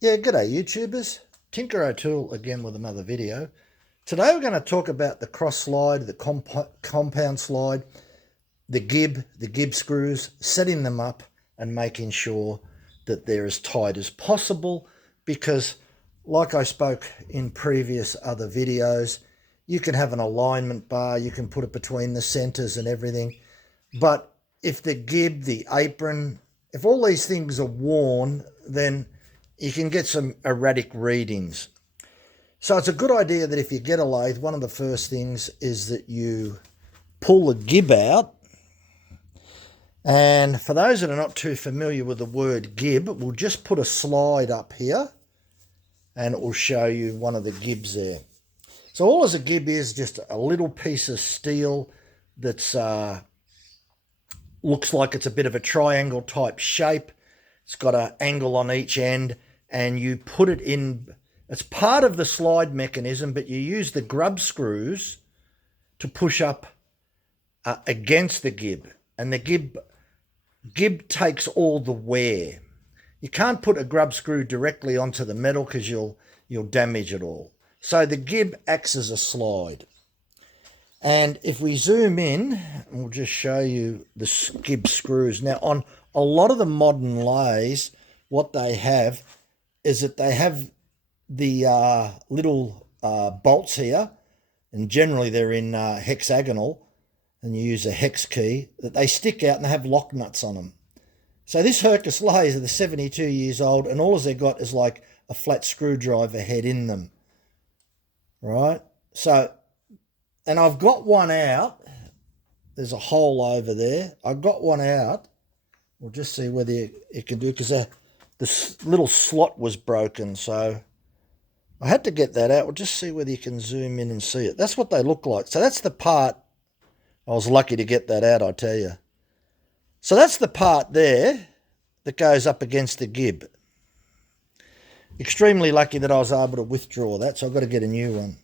Yeah, g'day YouTubers. Tinker O'Toole again with another video. Today we're going to talk about the cross slide, the compound slide, the gib screws, setting them up and making sure that they're as tight as possible because like I spoke in previous other videos, you can have an alignment bar, you can put it between the centers and everything, but if the gib, the apron, if all these things are worn, then you can get some erratic readings. So it's a good idea that if you get a lathe, one of the first things is that you pull the gib out. And for those that are not too familiar with the word gib, we'll just put a slide up here and it will show you one of the gibs there. So all as a gib is just a little piece of steel that's looks like it's a bit of a triangle type shape. It's got an angle on each end and you put it in. It's part of the slide mechanism, but you use the grub screws to push up against the gib, and the gib takes all the wear. You can't put a grub screw directly onto the metal because you'll damage it all. So the gib acts as a slide. And if we zoom in, we'll just show you the gib screws. Now, on a lot of the modern lathes, what they have is that they have the little bolts here, and generally they're in hexagonal, and you use a hex key, that they stick out and they have lock nuts on them. So this Hercus lathe, they're 72 years old, and all they got is like a flat screwdriver head in them, right? So, and I've got one out. There's a hole over there. I've got one out. We'll just see whether it can do, because this little slot was broken, so I had to get that out. We'll just see whether you can zoom in and see it. That's what they look like. So that's the part. I was lucky to get that out, I tell you. So that's the part there that goes up against the gib. Extremely lucky that I was able to withdraw that, so I've got to get a new one.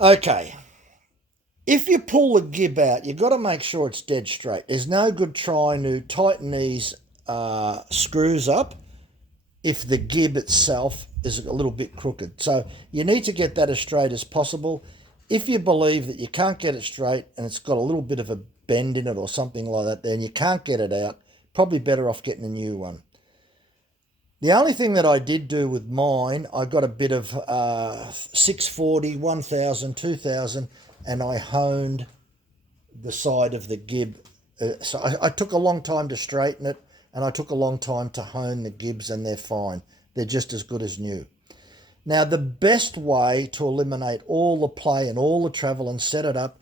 Okay. If you pull the gib out, you've got to make sure it's dead straight. There's no good trying to tighten these screws up if the gib itself is a little bit crooked. So you need to get that as straight as possible. If you believe that you can't get it straight and it's got a little bit of a bend in it or something like that, then you can't get it out, probably better off getting a new one. The only thing that I did do with mine, I got a bit of 640, 1000, 2000, and I honed the side of the gib. So I took a long time to straighten it, and I took a long time to hone the gibs, and they're fine. They're just as good as new. Now, the best way to eliminate all the play and all the travel and set it up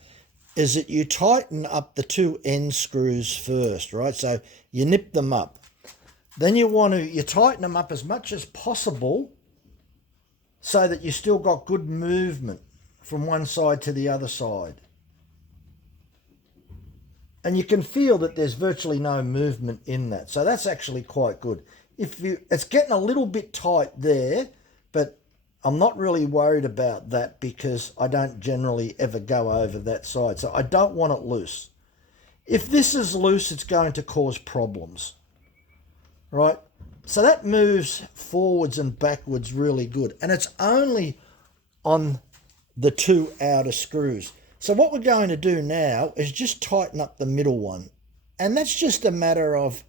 is that you tighten up the two end screws first, right? So you nip them up. Then you tighten them up as much as possible so that you still got good movement from one side to the other side. And you can feel that there's virtually no movement in that. So that's actually quite good. It's getting a little bit tight there, but I'm not really worried about that because I don't generally ever go over that side. So I don't want it loose. If this is loose, it's going to cause problems, right? So that moves forwards and backwards really good. And it's only on the two outer screws. So what we're going to do now is just tighten up the middle one. And that's just a matter of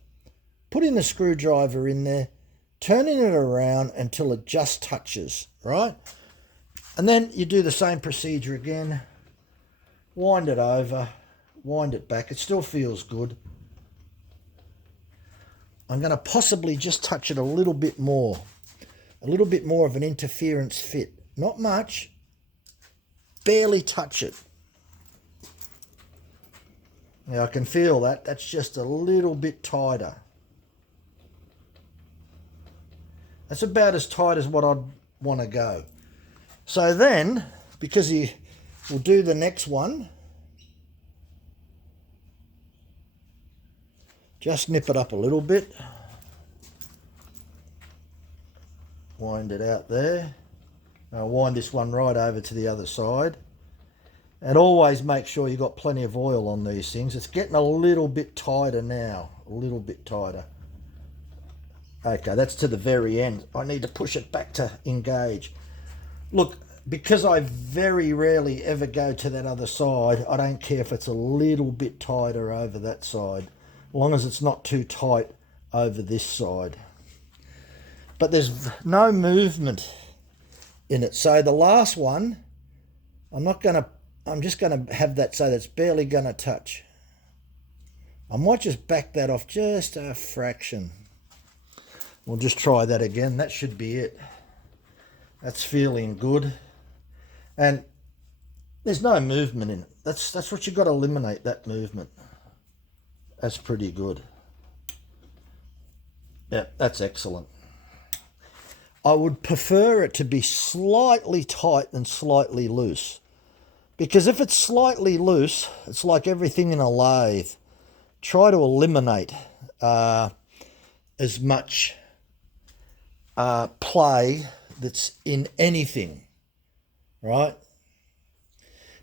putting the screwdriver in there, turning it around until it just touches, right? And then you do the same procedure again. Wind it over, wind it back. It still feels good. I'm going to possibly just touch it a little bit more of an interference fit. Not much, barely touch it. Now I can feel that. That's just a little bit tighter. That's about as tight as what I'd want to go. So then, because we'll do the next one, just nip it up a little bit. Wind it out there. I'll wind this one right over to the other side. And always make sure you've got plenty of oil on these things. It's getting a little bit tighter now, a little bit tighter. Okay, that's to the very end. I need to push it back to engage. Look, because I very rarely ever go to that other side, I don't care if it's a little bit tighter over that side, as long as it's not too tight over this side. But there's no movement in it. So the last one, I'm just gonna have that so that's barely gonna touch. I might just back that off just a fraction. We'll just try that again. That should be it. That's feeling good. And there's no movement in it. That's what you've got to eliminate, that movement. That's pretty good. Yeah, that's excellent. I would prefer it to be slightly tight than slightly loose. Because if it's slightly loose, it's like everything in a lathe. Try to eliminate as much play that's in anything, right?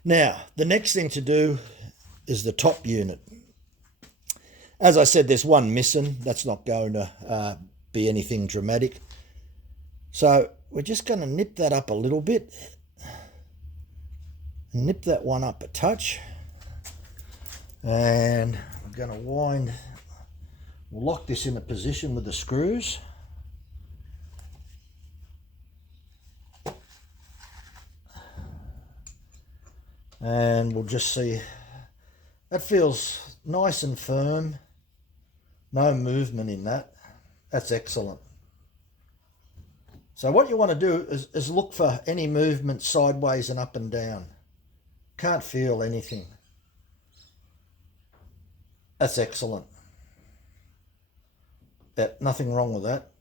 Now, the next thing to do is the top unit. As I said, there's one missing. That's not going to be anything dramatic. So we're just going to nip that up a little bit. Nip that one up a touch. And we're going to we'll lock this in a position with the screws. And we'll just see. That feels nice and firm. No movement in that. That's excellent. So what you want to do is look for any movement sideways and up and down. Can't feel anything. That's excellent. Yeah, nothing wrong with that.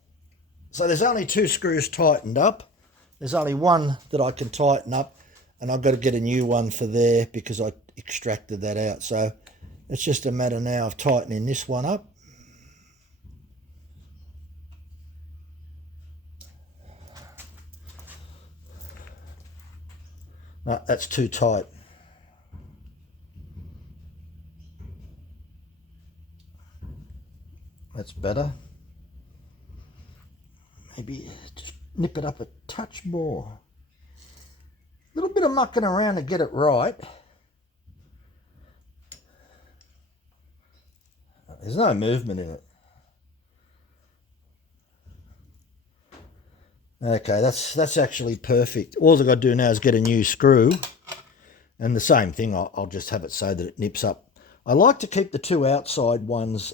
So there's only 2 screws tightened up. There's only one that I can tighten up, and I've got to get a new one for there because I extracted that out. So it's just a matter now of tightening this one up. No, that's too tight. That's better. Maybe just nip it up a touch more. A little bit of mucking around to get it right. There's no movement in it. Okay, that's actually perfect. All I've got to do now is get a new screw, and the same thing, I'll just have it so that it nips up. I like to keep the 2 outside ones.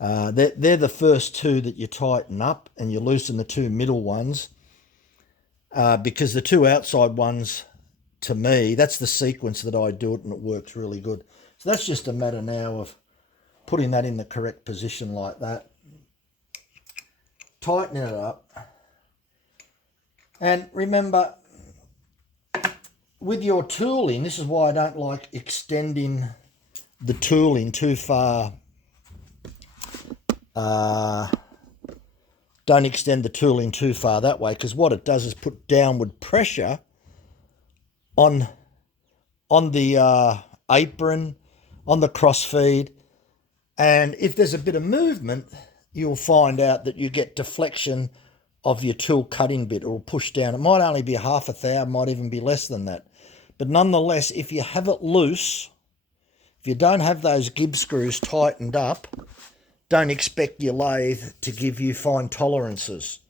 They're the first 2 that you tighten up, and you loosen the 2 middle ones, because the 2 outside ones, to me, that's the sequence that I do it, and it works really good. So that's just a matter now of putting that in the correct position like that, tightening it up. And remember, with your tooling, this is why I don't like extending the tooling too far. Don't extend the tooling too far that way, because what it does is put downward pressure on the apron, on the crossfeed, and if there's a bit of movement, you'll find out that you get deflection of your tool cutting bit. It will push down. It might only be half a thou, might even be less than that. But nonetheless, if you have it loose, if you don't have those gibs screws tightened up, don't expect your lathe to give you fine tolerances.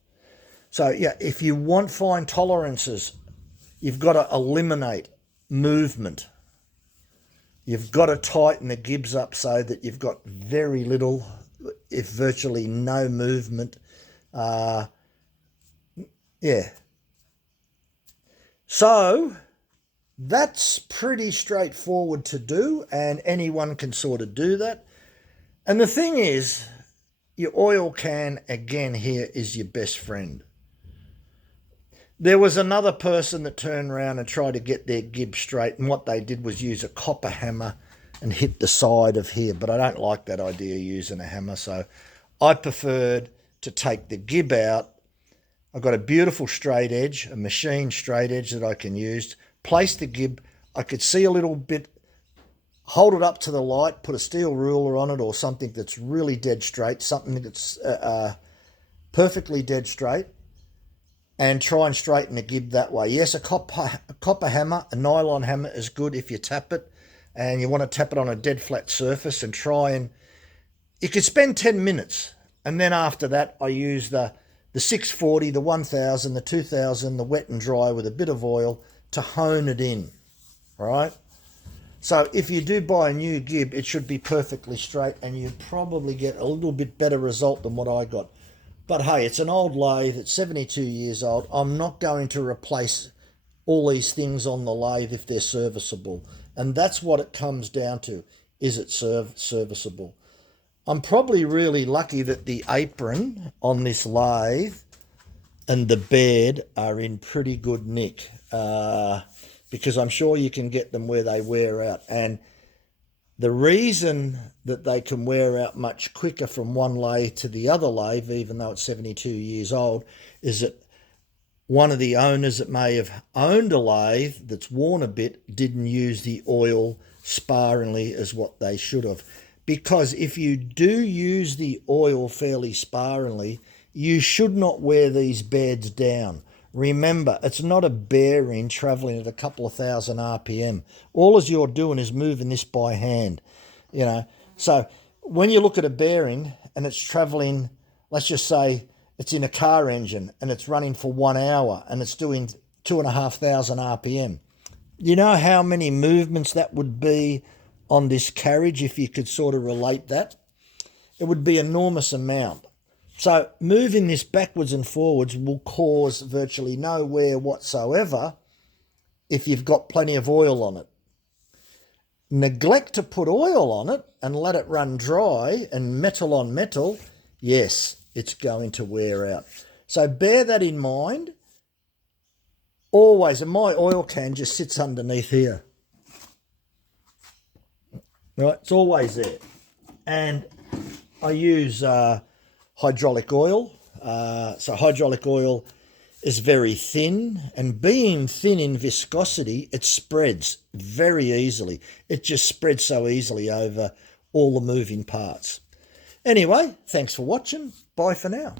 So yeah, if you want fine tolerances, you've got to eliminate movement. You've got to tighten the gibs up so that you've got very little, if virtually no movement. Yeah. So that's pretty straightforward to do, and anyone can sort of do that. And the thing is, your oil can, again, here is your best friend. There was another person that turned around and tried to get their gib straight, and what they did was use a copper hammer and hit the side of here, but I don't like that idea using a hammer, so I preferred to take the gib out. I've got a beautiful straight edge, a machine straight edge that I can use. Place the gib. I could see a little bit, hold it up to the light, put a steel ruler on it or something that's really dead straight, something that's perfectly dead straight, and try and straighten the gib that way. Yes, a copper hammer, a nylon hammer is good if you tap it, and you want to tap it on a dead flat surface and try and, you could spend 10 minutes, and then after that I use the 640, the 1000, the 2000, the wet and dry with a bit of oil to hone it in, right? So if you do buy a new gib, it should be perfectly straight, and you probably get a little bit better result than what I got. But hey, it's an old lathe, it's 72 years old. I'm not going to replace all these things on the lathe if they're serviceable. And that's what it comes down to. Is it serviceable? I'm probably really lucky that the apron on this lathe and the bed are in pretty good nick, because I'm sure you can get them where they wear out. And the reason that they can wear out much quicker from one lathe to the other lathe, even though it's 72 years old, is that one of the owners that may have owned a lathe that's worn a bit didn't use the oil sparingly as what they should have. Because if you do use the oil fairly sparingly, you should not wear these beds down. Remember, it's not a bearing traveling at a couple of thousand RPM. All as you're doing is moving this by hand, you know. So when you look at a bearing and it's traveling, let's just say it's in a car engine and it's running for 1 hour and it's doing 2,500 RPM. You know how many movements that would be on this carriage if you could sort of relate that? It would be an enormous amount. So moving this backwards and forwards will cause virtually no wear whatsoever if you've got plenty of oil on it. Neglect to put oil on it and let it run dry and metal on metal, yes, it's going to wear out. So bear that in mind. Always, and my oil can just sits underneath here. Right, it's always there. And I use hydraulic oil. So hydraulic oil is very thin, and being thin in viscosity, it spreads very easily. It just spreads so easily over all the moving parts. Anyway, thanks for watching. Bye for now.